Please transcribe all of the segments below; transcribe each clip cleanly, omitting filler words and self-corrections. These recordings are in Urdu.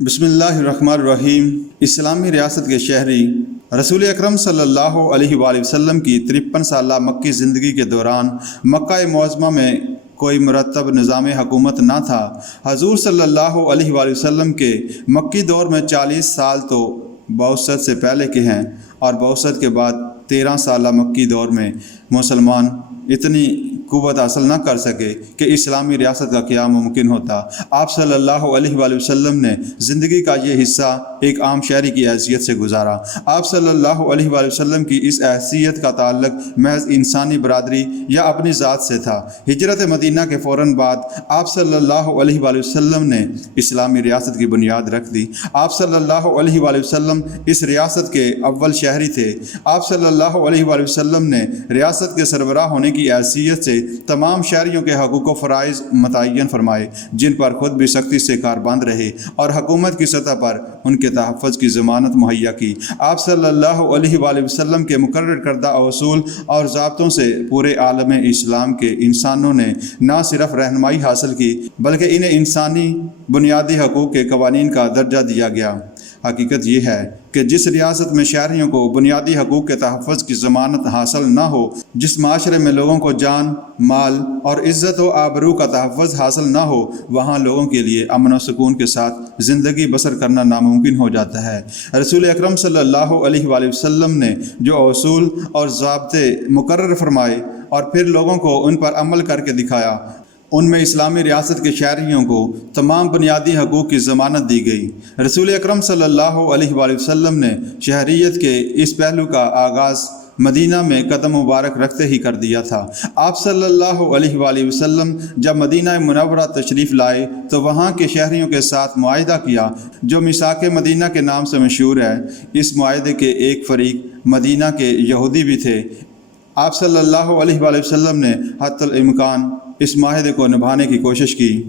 بسم اللہ الرحمن الرحیم۔ اسلامی ریاست کے شہری رسول اکرم صلی اللہ علیہ وآلہ وسلم کی 53 سالہ مکی زندگی کے دوران مکہ معظمہ میں کوئی مرتب نظام حکومت نہ تھا۔ حضور صلی اللہ علیہ وآلہ وسلم کے مکی دور میں 40 سال تو بعثت سے پہلے کے ہیں، اور بعثت کے بعد 13 سالہ مکی دور میں مسلمان اتنی قوت حاصل نہ کر سکے کہ اسلامی ریاست کا قیام ممکن ہوتا۔ آپ صلی اللہ علیہ وآلہ وسلم نے زندگی کا یہ حصہ ایک عام شہری کی حیثیت سے گزارا۔ آپ صلی اللہ علیہ وآلہ وسلم کی اس حیثیت کا تعلق محض انسانی برادری یا اپنی ذات سے تھا۔ ہجرت مدینہ کے فوراً بعد آپ صلی اللہ علیہ وآلہ وسلم نے اسلامی ریاست کی بنیاد رکھ دی۔ آپ صلی اللہ علیہ وآلہ وسلم اس ریاست کے اول شہری تھے۔ آپ صلی اللہ علیہ وآلہ وسلم نے ریاست کے سربراہ ہونے کی حیثیت سے تمام شہریوں کے حقوق و فرائض متعین فرمائے، جن پر خود بھی سختی سے کاربند رہے، اور حکومت کی سطح پر ان کے تحفظ کی ضمانت مہیا کی۔ آپ صلی اللہ علیہ وآلہ وسلم کے مقرر کردہ اصول اور ضابطوں سے پورے عالم اسلام کے انسانوں نے نہ صرف رہنمائی حاصل کی، بلکہ انہیں انسانی بنیادی حقوق کے قوانین کا درجہ دیا گیا۔ حقیقت یہ ہے کہ جس ریاست میں شہریوں کو بنیادی حقوق کے تحفظ کی ضمانت حاصل نہ ہو، جس معاشرے میں لوگوں کو جان، مال اور عزت و آبرو کا تحفظ حاصل نہ ہو، وہاں لوگوں کے لیے امن و سکون کے ساتھ زندگی بسر کرنا ناممکن ہو جاتا ہے۔ رسول اکرم صلی اللہ علیہ وآلہ وسلم نے جو اصول اور ضابطے مقرر فرمائے اور پھر لوگوں کو ان پر عمل کر کے دکھایا، ان میں اسلامی ریاست کے شہریوں کو تمام بنیادی حقوق کی ضمانت دی گئی۔ رسول اکرم صلی اللہ علیہ وآلہ وسلم نے شہریت کے اس پہلو کا آغاز مدینہ میں قدم مبارک رکھتے ہی کر دیا تھا۔ آپ صلی اللہ علیہ وآلہ وسلم جب مدینہ منورہ تشریف لائے تو وہاں کے شہریوں کے ساتھ معاہدہ کیا، جو میثاق مدینہ کے نام سے مشہور ہے۔ اس معاہدے کے ایک فریق مدینہ کے یہودی بھی تھے۔ آپ صلی اللہ علیہ وآلہ وسلم نے حتی الامکان اس معاہدے کو نبھانے کی کوشش کی۔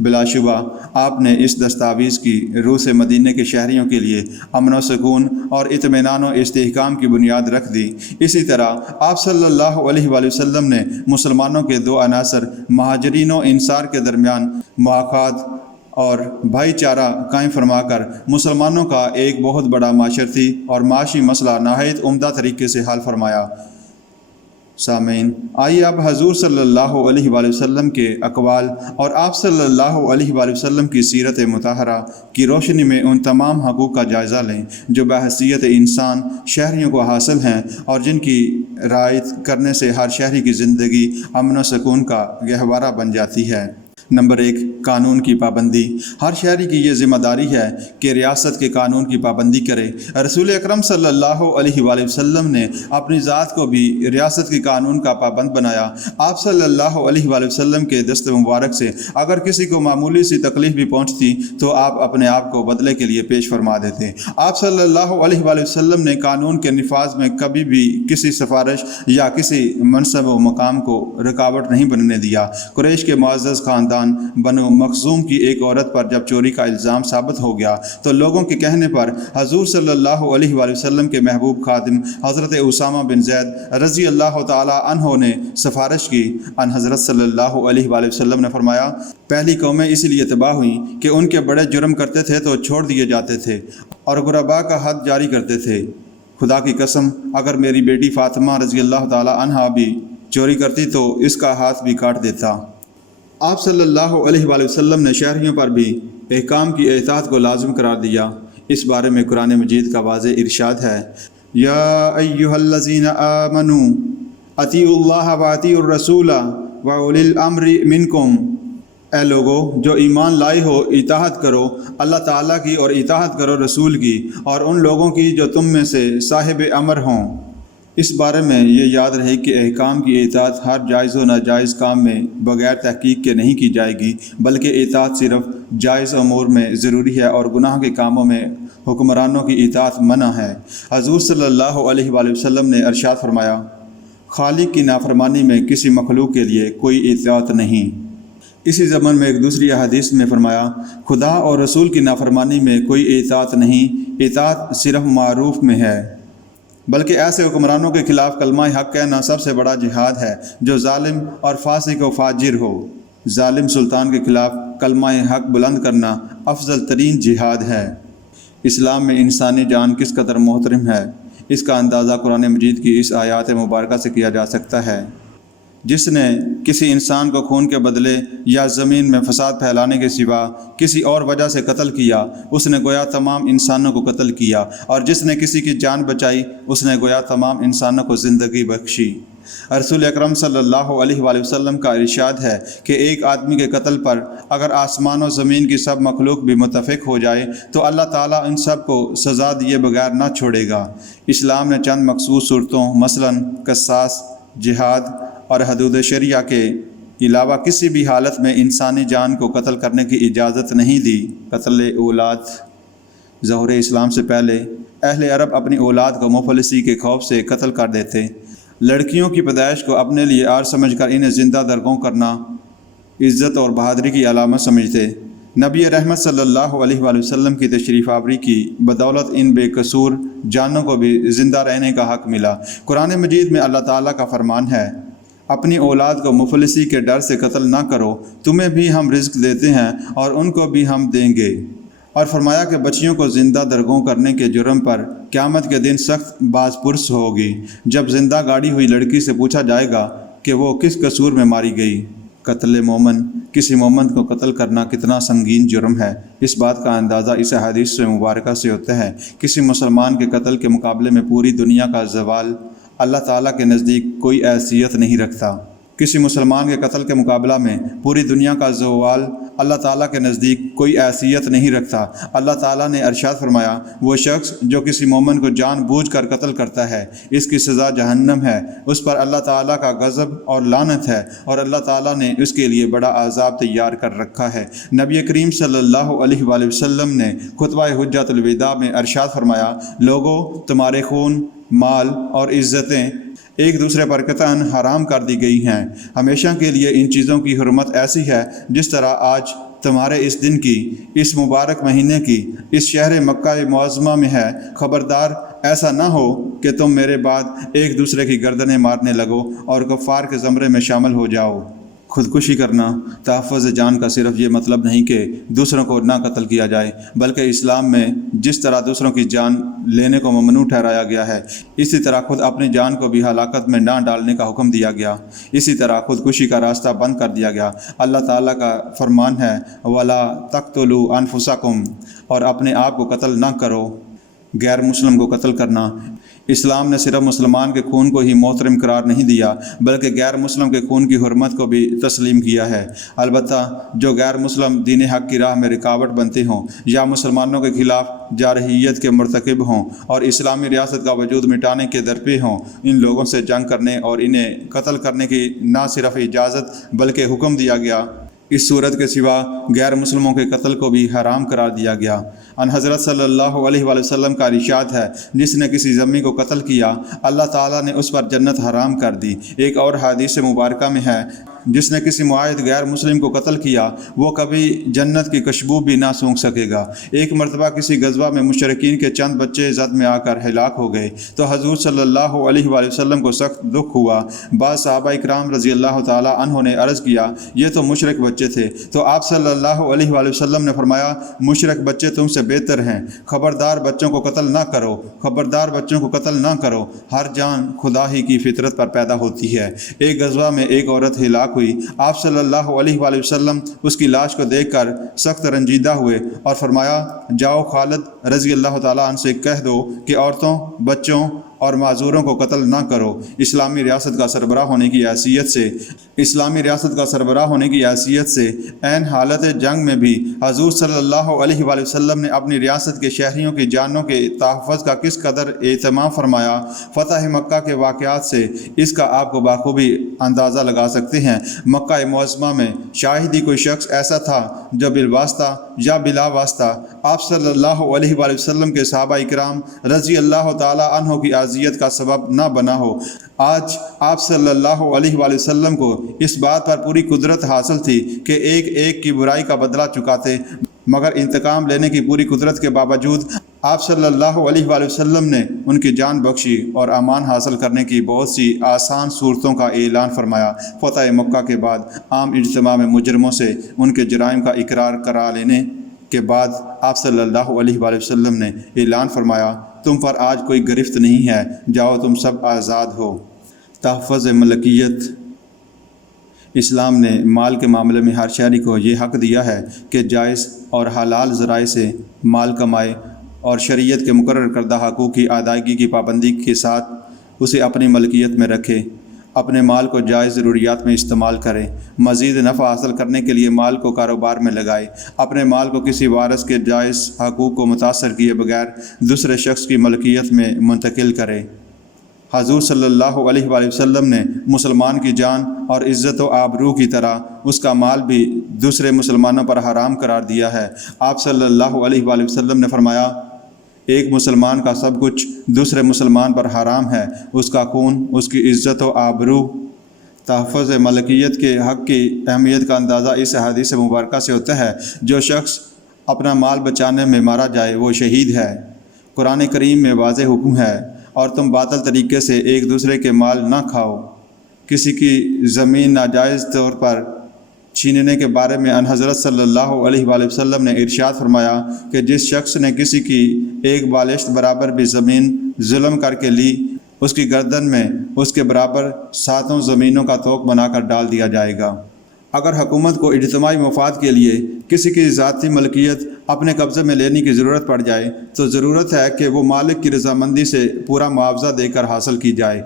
بلا شبہ آپ نے اس دستاویز کی روح سے مدینہ کے شہریوں کے لیے امن و سکون اور اطمینان و استحکام کی بنیاد رکھ دی۔ اسی طرح آپ صلی اللہ علیہ وآلہ وسلم نے مسلمانوں کے دو عناصر مہاجرین و انصار کے درمیان مواخات اور بھائی چارہ قائم فرما کر مسلمانوں کا ایک بہت بڑا معاشرتی اور معاشی مسئلہ نہایت عمدہ طریقے سے حل فرمایا۔ سامعین، آئیے اب حضور صلی اللہ علیہ وآلہ وسلم کے اقوال اور آپ صلی اللہ علیہ وآلہ وسلم کی سیرت مطہرہ کی روشنی میں ان تمام حقوق کا جائزہ لیں جو بحیثیت انسان شہریوں کو حاصل ہیں، اور جن کی رعایت کرنے سے ہر شہری کی زندگی امن و سکون کا گہوارہ بن جاتی ہے۔ نمبر 1، قانون کی پابندی۔ ہر شہری کی یہ ذمہ داری ہے کہ ریاست کے قانون کی پابندی کرے۔ رسول اکرم صلی اللہ علیہ وآلہ وسلم نے اپنی ذات کو بھی ریاست کے قانون کا پابند بنایا۔ آپ صلی اللہ علیہ وآلہ وسلم کے دست مبارک سے اگر کسی کو معمولی سی تکلیف بھی پہنچتی تو آپ اپنے آپ کو بدلے کے لیے پیش فرما دیتے۔ آپ صلی اللہ علیہ وآلہ وسلم نے قانون کے نفاذ میں کبھی بھی کسی سفارش یا کسی منصب و مقام کو رکاوٹ نہیں بننے دیا۔ قریش کے معزز خاندان بنو مخزوم کی ایک عورت پر جب چوری کا الزام ثابت ہو گیا تو لوگوں کے کہنے پر حضور صلی اللہ علیہ وآلہ وسلم کے محبوب خادم حضرت اسامہ بن زید رضی اللہ تعالی عنہ نے سفارش کی۔ ان حضرت صلی اللہ علیہ وآلہ وسلم نے فرمایا، پہلی قومیں اس لیے تباہ ہوئیں کہ ان کے بڑے جرم کرتے تھے تو چھوڑ دیے جاتے تھے اور غرباء کا حد جاری کرتے تھے۔ خدا کی قسم، اگر میری بیٹی فاطمہ رضی اللہ تعالی عنہا بھی چوری کرتی تو اس کا ہاتھ بھی کاٹ دیتا۔ آپ صلی اللہ علیہ وآلہ وسلم نے شہریوں پر بھی احکام کی اطاعت کو لازم قرار دیا۔ اس بارے میں قرآن مجید کا واضح ارشاد ہے، یا ایھا الذین آمنوا اطیعوا اللہ واطیعوا الرسول واولی الامر منکم۔ اے لوگو جو ایمان لائے ہو، اطاعت کرو اللہ تعالیٰ کی اور اطاعت کرو رسول کی اور ان لوگوں کی جو تم میں سے صاحب امر ہوں۔ اس بارے میں یہ یاد رہے کہ احکام کی اطاعت ہر جائز و ناجائز کام میں بغیر تحقیق کے نہیں کی جائے گی، بلکہ اطاعت صرف جائز امور میں ضروری ہے اور گناہ کے کاموں میں حکمرانوں کی اطاعت منع ہے۔ حضور صلی اللہ علیہ وآلہ وسلم نے ارشاد فرمایا، خالق کی نافرمانی میں کسی مخلوق کے لیے کوئی اطاعت نہیں۔ اسی زمن میں ایک دوسری حدیث میں فرمایا، خدا اور رسول کی نافرمانی میں کوئی اطاعت نہیں، اطاعت صرف معروف میں ہے۔ بلکہ ایسے حکمرانوں کے خلاف کلمہ حق کہنا سب سے بڑا جہاد ہے جو ظالم اور فاسق و فاجر ہو۔ ظالم سلطان کے خلاف کلمہ حق بلند کرنا افضل ترین جہاد ہے۔ اسلام میں انسانی جان کس قدر محترم ہے، اس کا اندازہ قرآن مجید کی اس آیات مبارکہ سے کیا جا سکتا ہے۔ جس نے کسی انسان کو خون کے بدلے یا زمین میں فساد پھیلانے کے سوا کسی اور وجہ سے قتل کیا، اس نے گویا تمام انسانوں کو قتل کیا، اور جس نے کسی کی جان بچائی، اس نے گویا تمام انسانوں کو زندگی بخشی۔ رسول اکرم صلی اللہ علیہ وآلہ وسلم کا ارشاد ہے کہ ایک آدمی کے قتل پر اگر آسمان و زمین کی سب مخلوق بھی متفق ہو جائے تو اللہ تعالیٰ ان سب کو سزا دیے بغیر نہ چھوڑے گا۔ اسلام نے چند مخصوص صورتوں مثلاً قصاص، جہاد اور حدود شریعہ کے علاوہ کسی بھی حالت میں انسانی جان کو قتل کرنے کی اجازت نہیں دی۔ قتل اولاد۔ ظہور اسلام سے پہلے اہل عرب اپنی اولاد کو مفلسی کے خوف سے قتل کر دیتے۔ لڑکیوں کی پیدائش کو اپنے لیے عار سمجھ کر انہیں زندہ درگوں کرنا عزت اور بہادری کی علامت سمجھتے۔ نبی رحمت صلی اللہ علیہ وآلہ وسلم کی تشریف آوری کی بدولت ان بے قصور جانوں کو بھی زندہ رہنے کا حق ملا۔ قرآن مجید میں اللہ تعالیٰ کا فرمان ہے، اپنی اولاد کو مفلسی کے ڈر سے قتل نہ کرو، تمہیں بھی ہم رزق دیتے ہیں اور ان کو بھی ہم دیں گے۔ اور فرمایا کہ بچیوں کو زندہ درگوں کرنے کے جرم پر قیامت کے دن سخت باز پرس ہوگی، جب زندہ گاڑی ہوئی لڑکی سے پوچھا جائے گا کہ وہ کس قصور میں ماری گئی۔ قتل مومن۔ کسی مومن کو قتل کرنا کتنا سنگین جرم ہے، اس بات کا اندازہ اس حدیث سے مبارکہ سے ہوتا ہے۔ کسی مسلمان کے قتل کے مقابلے میں پوری دنیا کا زوال اللہ تعالیٰ کے نزدیک کوئی حیثیت نہیں رکھتا۔ کسی مسلمان کے قتل کے مقابلہ میں پوری دنیا کا زوال اللہ تعالیٰ کے نزدیک کوئی حیثیت نہیں رکھتا۔ اللہ تعالیٰ نے ارشاد فرمایا، وہ شخص جو کسی مومن کو جان بوجھ کر قتل کرتا ہے، اس کی سزا جہنم ہے، اس پر اللہ تعالیٰ کا غضب اور لعنت ہے، اور اللہ تعالیٰ نے اس کے لیے بڑا عذاب تیار کر رکھا ہے۔ نبی کریم صلی اللہ علیہ وآلہ وسلم نے خطبہ حجۃ الوداع میں ارشاد فرمایا، لوگو، تمہارے خون، مال اور عزتیں ایک دوسرے پر قطعاً حرام کر دی گئی ہیں۔ ہمیشہ کے لیے ان چیزوں کی حرمت ایسی ہے جس طرح آج تمہارے اس دن کی، اس مبارک مہینے کی، اس شہر مکہ معظمہ میں ہے۔ خبردار ایسا نہ ہو کہ تم میرے بعد ایک دوسرے کی گردنیں مارنے لگو اور کفار کے زمرے میں شامل ہو جاؤ۔ خودکشی کرنا، تحفظ جان کا صرف یہ مطلب نہیں کہ دوسروں کو نہ قتل کیا جائے، بلکہ اسلام میں جس طرح دوسروں کی جان لینے کو ممنوع ٹھہرایا گیا ہے، اسی طرح خود اپنی جان کو بھی ہلاکت میں نہ ڈالنے کا حکم دیا گیا۔ اسی طرح خودکشی کا راستہ بند کر دیا گیا۔ اللہ تعالیٰ کا فرمان ہے، وَلَا تَقْتُلُوا أَنفُسَكُمْ، اور اپنے آپ کو قتل نہ کرو۔ غیر مسلم کو قتل کرنا۔ اسلام نے صرف مسلمان کے خون کو ہی محترم قرار نہیں دیا، بلکہ غیر مسلم کے خون کی حرمت کو بھی تسلیم کیا ہے۔ البتہ جو غیر مسلم دین حق کی راہ میں رکاوٹ بنتے ہوں یا مسلمانوں کے خلاف جارحیت کے مرتکب ہوں اور اسلامی ریاست کا وجود مٹانے کے درپے ہوں، ان لوگوں سے جنگ کرنے اور انہیں قتل کرنے کی نہ صرف اجازت بلکہ حکم دیا گیا۔ اس صورت کے سوا غیر مسلموں کے قتل کو بھی حرام قرار دیا گیا۔ ان حضرت صلی اللہ علیہ وآلہ وسلم کا ارشاد ہے، جس نے کسی ذمی کو قتل کیا، اللہ تعالیٰ نے اس پر جنت حرام کر دی۔ ایک اور حدیث مبارکہ میں ہے، جس نے کسی معاہد غیر مسلم کو قتل کیا، وہ کبھی جنت کی خوشبو بھی نہ سونگھ سکے گا۔ ایک مرتبہ کسی غزوہ میں مشرکین کے چند بچے زد میں آ کر ہلاک ہو گئے تو حضور صلی اللہ علیہ وآلہ وسلم کو سخت دکھ ہوا۔ بعض صحابہ اکرام رضی اللہ تعالیٰ عنہ نے عرض کیا، یہ تو مشرک بچے تھے، تو آپ صلی اللہ علیہ وآلہ وسلم نے فرمایا، مشرک بچے تم سے بہتر ہیں، خبردار بچوں کو قتل نہ کرو، خبردار بچوں کو قتل نہ کرو، ہر جان خدا ہی کی فطرت پر پیدا ہوتی ہے۔ ایک غزوہ میں ایک عورت ہلاک ہوئی، آپ صلی اللہ علیہ وآلہ وسلم اس کی لاش کو دیکھ کر سخت رنجیدہ ہوئے اور فرمایا، جاؤ خالد رضی اللہ تعالیٰ عنہ سے کہہ دو کہ عورتوں، بچوں اور معذوروں کو قتل نہ کرو۔ اسلامی ریاست کا سربراہ ہونے کی حیثیت سے عین حالت جنگ میں بھی حضور صلی اللہ علیہ وآلہ وسلم نے اپنی ریاست کے شہریوں کی جانوں کے تحفظ کا کس قدر اہتمام فرمایا، فتح مکہ کے واقعات سے اس کا آپ کو بخوبی اندازہ لگا سکتے ہیں۔ مکہ معظمہ میں شاید ہی کوئی شخص ایسا تھا جو بالواسطہ یا بلا واسطہ آپ صلی اللہ علیہ وآلہ وسلم کے صحابہ اکرام رضی اللہ تعالیٰ عنہ کی اذیت کا سبب نہ بنا ہو۔ آج آپ صلی اللہ علیہ وآلہ وسلم کو اس بات پر پوری قدرت حاصل تھی کہ ایک ایک کی برائی کا بدلہ چکاتے، مگر انتقام لینے کی پوری قدرت کے باوجود آپ صلی اللہ علیہ وآلہ وسلم نے ان کی جان بخشی اور امان حاصل کرنے کی بہت سی آسان صورتوں کا اعلان فرمایا۔ فتح مکہ کے بعد عام اجتماع میں مجرموں سے ان کے جرائم کا اقرار کرا لینے کے بعد آپ صلی اللہ علیہ وآلہ وسلم نے اعلان فرمایا، تم پر آج کوئی گرفت نہیں ہے، جاؤ تم سب آزاد ہو۔ تحفظ ملکیت۔ اسلام نے مال کے معاملے میں ہر شہری کو یہ حق دیا ہے کہ جائز اور حلال ذرائع سے مال کمائے اور شریعت کے مقرر کردہ حقوق کی ادائیگی کی پابندی کے ساتھ اسے اپنی ملکیت میں رکھے، اپنے مال کو جائز ضروریات میں استعمال کرے، مزید نفع حاصل کرنے کے لیے مال کو کاروبار میں لگائے، اپنے مال کو کسی وارث کے جائز حقوق کو متاثر کیے بغیر دوسرے شخص کی ملکیت میں منتقل کرے۔ حضور صلی اللہ علیہ وآلہ وسلم نے مسلمان کی جان اور عزت و آبرو کی طرح اس کا مال بھی دوسرے مسلمانوں پر حرام قرار دیا ہے۔ آپ صلی اللہ علیہ وآلہ وسلم نے فرمایا، ایک مسلمان کا سب کچھ دوسرے مسلمان پر حرام ہے، اس کا خون، اس کی عزت و آبرو۔ تحفظ ملکیت کے حق کی اہمیت کا اندازہ اس حدیث مبارکہ سے ہوتا ہے، جو شخص اپنا مال بچانے میں مارا جائے وہ شہید ہے۔ قرآن کریم میں واضح حکم ہے، اور تم باطل طریقے سے ایک دوسرے کے مال نہ کھاؤ۔ کسی کی زمین ناجائز طور پر چھیننے کے بارے میں ان حضرت صلی اللہ علیہ وآلہ وسلم نے ارشاد فرمایا کہ جس شخص نے کسی کی ایک بالشت برابر بھی زمین ظلم کر کے لی، اس کی گردن میں اس کے برابر 7 زمینوں کا طوق بنا کر ڈال دیا جائے گا۔ اگر حکومت کو اجتماعی مفاد کے لیے کسی کی ذاتی ملکیت اپنے قبضے میں لینے کی ضرورت پڑ جائے تو ضرورت ہے کہ وہ مالک کی رضامندی سے پورا معاوضہ دے کر حاصل کی جائے۔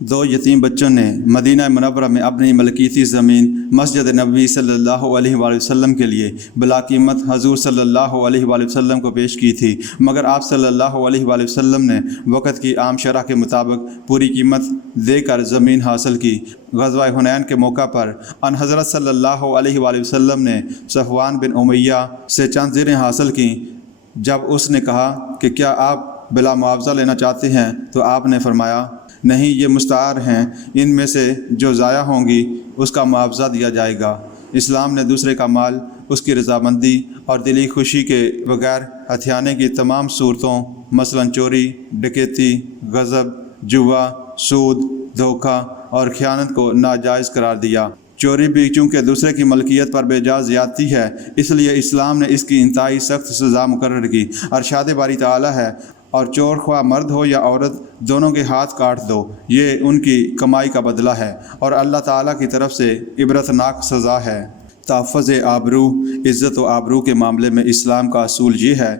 2 یتیم بچوں نے مدینہ منورہ میں اپنی ملکیتی زمین مسجد نبوی صلی اللہ علیہ وآلہ وسلم کے لیے بلا قیمت حضور صلی اللہ علیہ وآلہ وسلم کو پیش کی تھی، مگر آپ صلی اللہ علیہ وآلہ وسلم نے وقت کی عام شرح کے مطابق پوری قیمت دے کر زمین حاصل کی۔ غزوہ حنین کے موقع پر ان حضرت صلی اللہ علیہ وآلہ وسلم نے صفوان بن امیہ سے چند زریں حاصل کیں۔ جب اس نے کہا کہ کیا آپ بلا معاوضہ لینا چاہتے ہیں تو آپ نے فرمایا، نہیں، یہ مستعار ہیں، ان میں سے جو ضائع ہوں گی اس کا معاوضہ دیا جائے گا۔ اسلام نے دوسرے کا مال اس کی رضامندی اور دلی خوشی کے بغیر ہتھیانے کی تمام صورتوں، مثلا چوری، ڈکیتی، غصب، جوا، سود، دھوکہ اور خیانت کو ناجائز قرار دیا۔ چوری بھی چونکہ دوسرے کی ملکیت پر بے جا زیادتی ہے، اس لیے اسلام نے اس کی انتہائی سخت سزا مقرر کی۔ ارشاد باری تعالیٰ ہے، اور چور خواہ مرد ہو یا عورت، دونوں کے ہاتھ کاٹ دو، یہ ان کی کمائی کا بدلہ ہے اور اللہ تعالیٰ کی طرف سے عبرتناک سزا ہے۔ تحفظ آبرو۔ عزت و آبرو کے معاملے میں اسلام کا اصول یہ ہے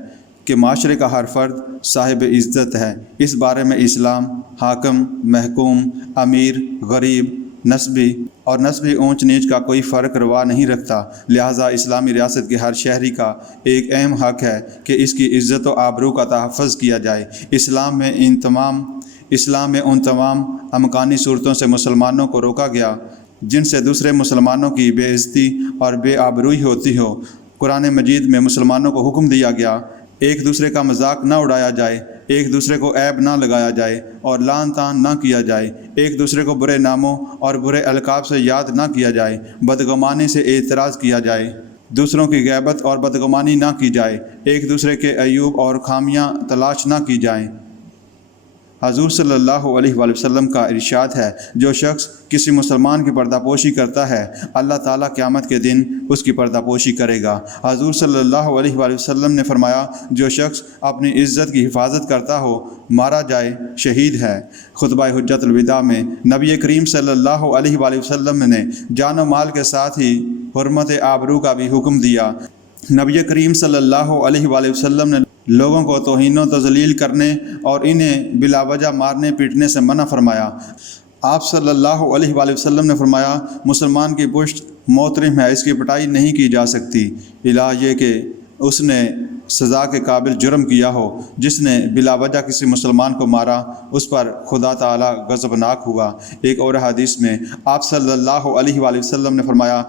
کہ معاشرے کا ہر فرد صاحب عزت ہے۔ اس بارے میں اسلام حاکم، محکوم، امیر، غریب، نسبی اور نسبی اونچ نیچ کا کوئی فرق روا نہیں رکھتا، لہٰذا اسلامی ریاست کے ہر شہری کا ایک اہم حق ہے کہ اس کی عزت و آبرو کا تحفظ کیا جائے۔ اسلام میں ان تمام امکانی صورتوں سے مسلمانوں کو روکا گیا جن سے دوسرے مسلمانوں کی بے عزتی اور بے آبروئی ہوتی ہو۔ قرآن مجید میں مسلمانوں کو حکم دیا گیا ایک دوسرے کا مذاق نہ اڑایا جائے، ایک دوسرے کو عیب نہ لگایا جائے اور لعن طعن نہ کیا جائے، ایک دوسرے کو برے ناموں اور برے القاب سے یاد نہ کیا جائے، بدگمانی سے اعتراض کیا جائے، دوسروں کی غیبت اور بدگمانی نہ کی جائے، ایک دوسرے کے عیوب اور خامیاں تلاش نہ کی جائیں۔ حضور صلی اللہ علیہ وآلہ وسلم کا ارشاد ہے، جو شخص کسی مسلمان کی پردہ پوشی کرتا ہے اللہ تعالیٰ قیامت کے دن اس کی پردہ پوشی کرے گا۔ حضور صلی اللہ علیہ وآلہ وسلم نے فرمایا، جو شخص اپنی عزت کی حفاظت کرتا ہو مارا جائے شہید ہے۔ خطبہ حجت الوداع میں نبی کریم صلی اللہ علیہ وآلہ وسلم نے جان و مال کے ساتھ ہی حرمت آبرو کا بھی حکم دیا۔ نبی کریم صلی اللہ علیہ وآلہ وسلم نے لوگوں کو توہین و تذلیل کرنے اور انہیں بلا وجہ مارنے پیٹنے سے منع فرمایا۔ آپ صلی اللہ علیہ وآلہ وسلم نے فرمایا، مسلمان کی پشت محترم ہے، اس کی پٹائی نہیں کی جا سکتی، الا یہ کہ اس نے سزا کے قابل جرم کیا ہو۔ جس نے بلا وجہ کسی مسلمان کو مارا اس پر خدا تعالیٰ غضبناک ہوا۔ ایک اور حدیث میں آپ صلی اللہ علیہ وآلہ وسلم نے فرمایا،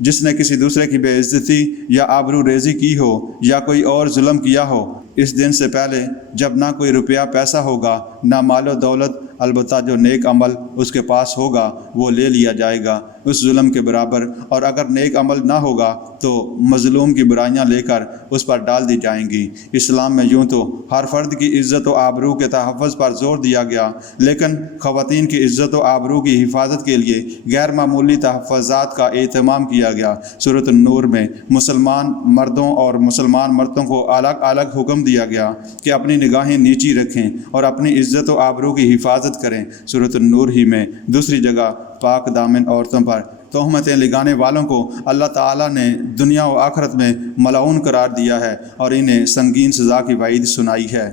جس نے کسی دوسرے کی بے عزتی یا آبرو ریزی کی ہو یا کوئی اور ظلم کیا ہو، اس دن سے پہلے جب نہ کوئی روپیہ پیسہ ہوگا نہ مال و دولت، البتہ جو نیک عمل اس کے پاس ہوگا وہ لے لیا جائے گا، اس ظلم کے برابر، اور اگر نیک عمل نہ ہوگا تو مظلوم کی برائیاں لے کر اس پر ڈال دی جائیں گی۔ اسلام میں یوں تو ہر فرد کی عزت و آبرو کے تحفظ پر زور دیا گیا، لیکن خواتین کی عزت و آبرو کی حفاظت کے لیے غیر معمولی تحفظات کا اہتمام کیا گیا۔ سورۃ النور میں مسلمان مردوں اور مسلمان مردوں کو الگ الگ حکم دیا گیا کہ اپنی نگاہیں نیچی رکھیں اور اپنی عزت و آبرو کی حفاظت کریں۔ سورۃ النور ہی میں دوسری جگہ پاک دامن عورتوں پر تہمتیں لگانے والوں کو اللہ تعالیٰ نے دنیا و آخرت میں ملعون قرار دیا ہے اور انہیں سنگین سزا کی وعید سنائی ہے۔